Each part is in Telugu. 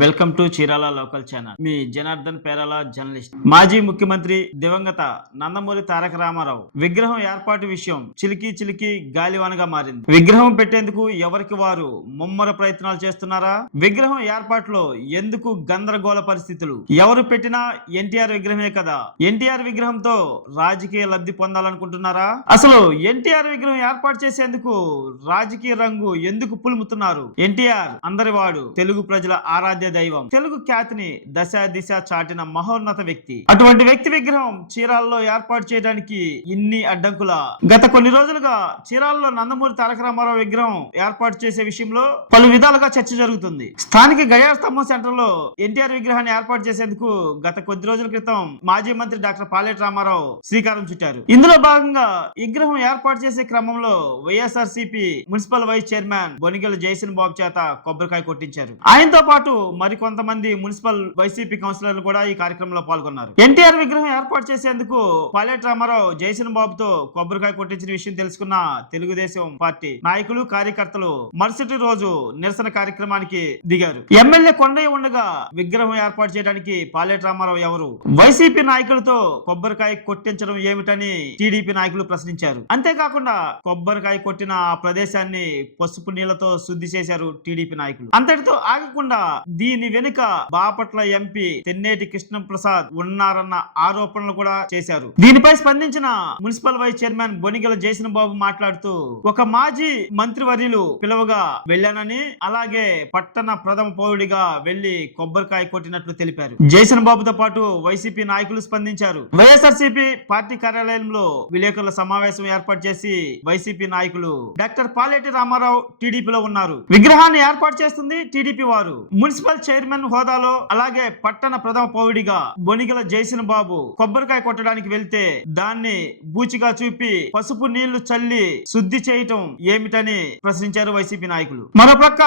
Welcome to Chirala local channel. Me Janardhan Perala journalist. మాజీ ముఖ్యమంత్రి దివంగత నందమూరి తారక రామారావు విగ్రహం ఏర్పాటు విషయం చిలికి గాలివానగా మారింది. విగ్రహం పెట్టేందుకు ఎవరికి వారు ముమ్మర ప్రయత్నాలు చేస్తున్నారా? విగ్రహం ఏర్పాటులో ఎందుకు గందరగోళ పరిస్థితులు? ఎవరు పెట్టినా ఎన్టీఆర్ విగ్రహమే కదా. ఎన్టీఆర్ విగ్రహంతో రాజకీయ లబ్ధి పొందాలనుకుంటున్నారా? అసలు ఎన్టీఆర్ విగ్రహం ఏర్పాటు చేసేందుకు రాజకీయ రంగు ఎందుకు పులుముతున్నారు? ఎన్టీఆర్ అందరి వాడు, తెలుగు ప్రజల ఆరాధ్య దైవం, తెలుగు ఖ్యాతిని దశ దిశ చాటిన మహోన్నత వ్యక్తి. అటువంటి వ్యక్తి విగ్రహం చీరాలలో ఏర్పాటు చేయడానికి ఇన్ని అడ్డంకుల? గత కొన్ని రోజులుగా చీరాలలో నందమూరి తారక రామారావు విగ్రహం ఏర్పాటు చేసే విషయంలో పలు విధాలుగా చర్చ జరుగుతుంది. స్థానిక గడియార స్తంభం సెంటర్ లో ఎన్టీఆర్ విగ్రహాన్ని ఏర్పాటు చేసేందుకు గత కొద్ది రోజుల క్రితం మాజీ మంత్రి డాక్టర్ పాలేటి రామారావు శ్రీకారం చుట్టారు. ఇందులో భాగంగా విగ్రహం ఏర్పాటు చేసే క్రమంలో YSRCP municipal vice chairman Bonigela Jayasimha బాబు చేత కొబ్బరికాయ కొట్టించారు. ఆయనతో పాటు మరికొంతమంది మున్సిపల్ వైసీపీ కౌన్సిలర్లు కూడా ఈ కార్యక్రమంలో పాల్గొన్నారు. ఎన్టీఆర్ విగ్రహం ఏర్పాటు చేసేందుకు పాలేటి రామారావు జయసింహ్ బాబుతో కొబ్బరికాయ కొట్టించిన విషయం తెలుసుకున్న తెలుగుదేశం పార్టీ నాయకులు, కార్యకర్తలు మరుసటి రోజు నిరసన కార్యక్రమానికి దిగారు. ఎమ్మెల్యే కొండయ్య ఉండగా విగ్రహం ఏర్పాటు చేయడానికి పాలేటి రామారావు ఎవరు? వైసీపీ నాయకులతో కొబ్బరికాయ కొట్టించడం ఏమిటని టీడీపీ నాయకులు ప్రశ్నించారు. అంతేకాకుండా కొబ్బరికాయ కొట్టిన ఆ ప్రదేశాన్ని పసుపు నీళ్లతో శుద్ధి చేశారు టీడీపీ నాయకులు. అంతటితో ఆగకుండా దీని వెనుక బాపట్ల ఎంపీ తెన్నేటి కృష్ణప్రసాద్ ఉన్నారన్న ఆరోపణలు కూడా చేశారు. దీనిపై స్పందించిన municipal vice chairman Bonigela Jayasimha బాబు మాట్లాడుతూ, ఒక మాజీ మంత్రివర్యులు పిలువగా వెళ్లానని, అలాగే పట్టణ ప్రథమ పౌరుడిగా వెళ్లి కొబ్బరికాయ కొట్టినట్లు తెలిపారు. జయసింహ్ బాబుతో పాటు వైసీపీ నాయకులు స్పందించారు. వైఎస్ఆర్సీపీ పార్టీ కార్యాలయంలో విలేకరుల సమావేశం ఏర్పాటు చేసి వైసీపీ నాయకులు డాక్టర్ పాలేటి రామారావు టీడీపీలో ఉన్నారు, విగ్రహాన్ని ఏర్పాటు చేస్తుంది టీడీపీ వారు, మున్సిపల్ చైర్మన్ హోదాలో అలాగే పట్టణ ప్రథమ పౌరుడిగా బొనిగెల జయసింహ్ బాబు కొబ్బరికాయ కొట్టడానికి వెళ్తే దాన్ని బూచిగా చూపి పసుపు నీళ్లు చల్లి శుద్ధి చేయటం ఏమిటని ప్రశ్నించారు వైసీపీ నాయకులు. మరోపక్క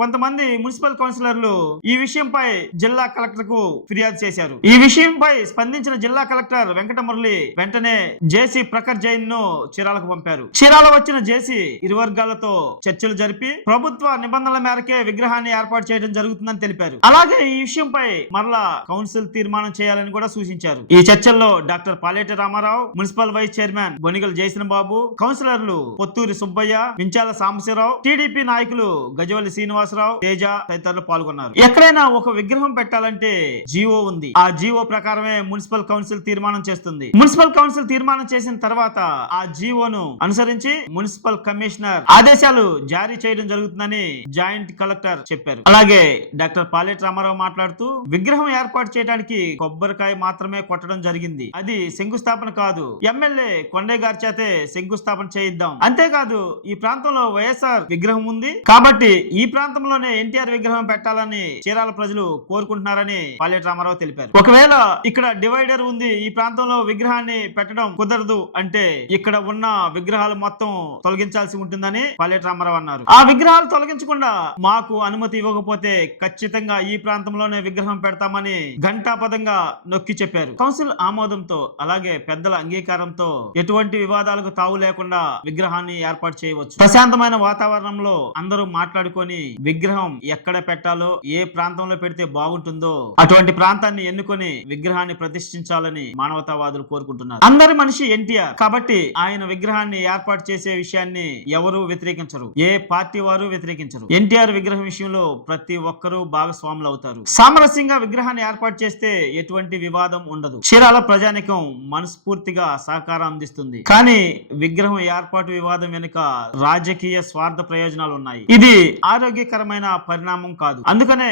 కొంతమంది మున్సిపల్ కౌన్సిలర్లు ఈ విషయంపై జిల్లా కలెక్టర్ కు ఫిర్యాదు చేశారు. ఈ విషయంపై స్పందించిన జిల్లా కలెక్టర్ వెంకటమురళి వెంటనే జేసీ ప్రఖర్ జైన్ ను చీరాలకు పంపారు. చీరాల వచ్చిన జేసీ ఇరు వర్గాలతో చర్చలు జరిపి ప్రభుత్వ నిబంధనల మేరకే విగ్రహాన్ని ఏర్పాటు చేయడం జరుగుతుందని తెలిపారు. అలాగే ఈ విషయంపై మరలా కౌన్సిల్ తీర్మానం చేయాలని కూడా సూచించారు. ఈ చర్చల్లో doctor Paleti Ramarao, municipal vice chairman Bonigela Jayasimha Babu, కౌన్సిలర్లు పొత్తూరి సుబ్బయ్య, మించాల సాంబశివరావు, టీడీపీ నాయకులు గజవల్లి శ్రీనివాసరావు, తేజ తదితరులు పాల్గొన్నారు. ఎక్కడైనా ఒక విగ్రహం పెట్టాలంటే జీవో ఉంది. ఆ జీవో ప్రకారమే మున్సిపల్ కౌన్సిల్ తీర్మానం చేస్తుంది. మున్సిపల్ కౌన్సిల్ తీర్మానం చేసిన తర్వాత ఆ జీవోను అనుసరించి మున్సిపల్ కమిషనర్ ఆదేశాలు జారీ చేయడం జరుగుతుందని జాయింట్ కలెక్టర్ చెప్పారు. అలాగే డాక్టర్ పాలేటి రామారావు మాట్లాడుతూ, విగ్రహం ఏర్పాటు చేయడానికి కొబ్బరికాయ మాత్రమే కొట్టడం జరిగింది, అది శంకుస్థాపన కాదు. ఎమ్మెల్యే కొండయ్య గారి చేతే శంకుస్థాపన చేయిద్దాం. అంతేకాదు ఈ ప్రాంతంలో వైఎస్ఆర్ విగ్రహం ఉంది కాబట్టి ఈ ప్రాంతంలోనే ఎన్టీఆర్ విగ్రహం పెట్టాలని చీరాల ప్రజలు కోరుకుంటున్నారని పాలేటి రామారావు తెలిపారు. ఒకవేళ ఇక్కడ డివైడర్ ఉంది, ఈ ప్రాంతంలో విగ్రహాన్ని పెట్టడం కుదరదు అంటే ఇక్కడ ఉన్న విగ్రహాలు మొత్తం తొలగించాల్సి ఉంటుందని పాలేటి రామారావు అన్నారు. ఆ విగ్రహాలు తొలగించకుండా మాకు అనుమతి ఇవ్వకపోతే ఖచ్చితంగా ఈ ప్రాంతంలోనే విగ్రహం పెడతామని ఘంటాపదంగా నొక్కి చెప్పారు. కౌన్సిల్ ఆమోదంతో అలాగే పెద్దల అంగీకారంతో ఎటువంటి వివాదాలకు తావు లేకుండా విగ్రహాన్ని ఏర్పాటు చేయవచ్చు. ప్రశాంతమైన వాతావరణంలో అందరూ మాట్లాడుకొని విగ్రహం ఎక్కడ పెట్టాలో, ఏ ప్రాంతంలో పెడితే బాగుంటుందో అటువంటి ప్రాంతాన్ని ఎన్నుకొని విగ్రహాన్ని ప్రతిష్ఠించాలని మానవతావాదులు కోరుకుంటున్నారు. అందరి మనిషి ఎన్టీఆర్ కాబట్టి ఆయన విగ్రహాన్ని ఏర్పాటు చేసే విషయాన్ని ఎవరు వ్యతిరేకించరు, ఏ పార్టీ వారు వ్యతిరేకించరు. ఎన్టీఆర్ విగ్రహం విషయంలో ప్రతి ఒక్కరూ భాగస్వాములు అవుతారు. సామరస్యంగా విగ్రహాన్ని ఏర్పాటు చేస్తే ఎటువంటి వివాదం ఉండదు. చీరాల ప్రజానికం మనస్ఫూర్తిగా సహకారం అందిస్తుంది. కానీ విగ్రహం ఏర్పాటు వివాదం వెనుక రాజకీయ స్వార్థ ప్రయోజనాలు ఉన్నాయి. ఇది ఆరోగ్యకరమైన పరిణామం కాదు. అందుకనే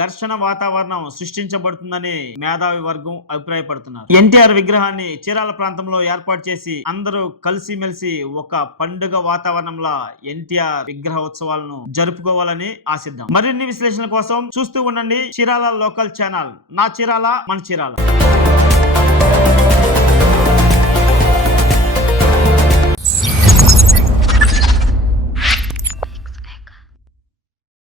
ఘర్షణ వాతావరణం సృష్టించబడుతుందని మేధావి వర్గం అభిప్రాయపడుతున్నారు. ఎన్టీఆర్ విగ్రహాన్ని చీరాల ప్రాంతంలో ఏర్పాటు చేసి అందరూ కలిసిమెలిసి ఒక పండుగ వాతావరణంలో ఎన్టీఆర్ విగ్రహ ఉత్సవాలను జరుపుకోవాలని ఆశిద్దాం. మరిన్ని విశ్లేషణ కోసం చూస్తూ ఉండండి చీరాల లోకల్ ఛానల్. నా చీరాల మన చీరాల.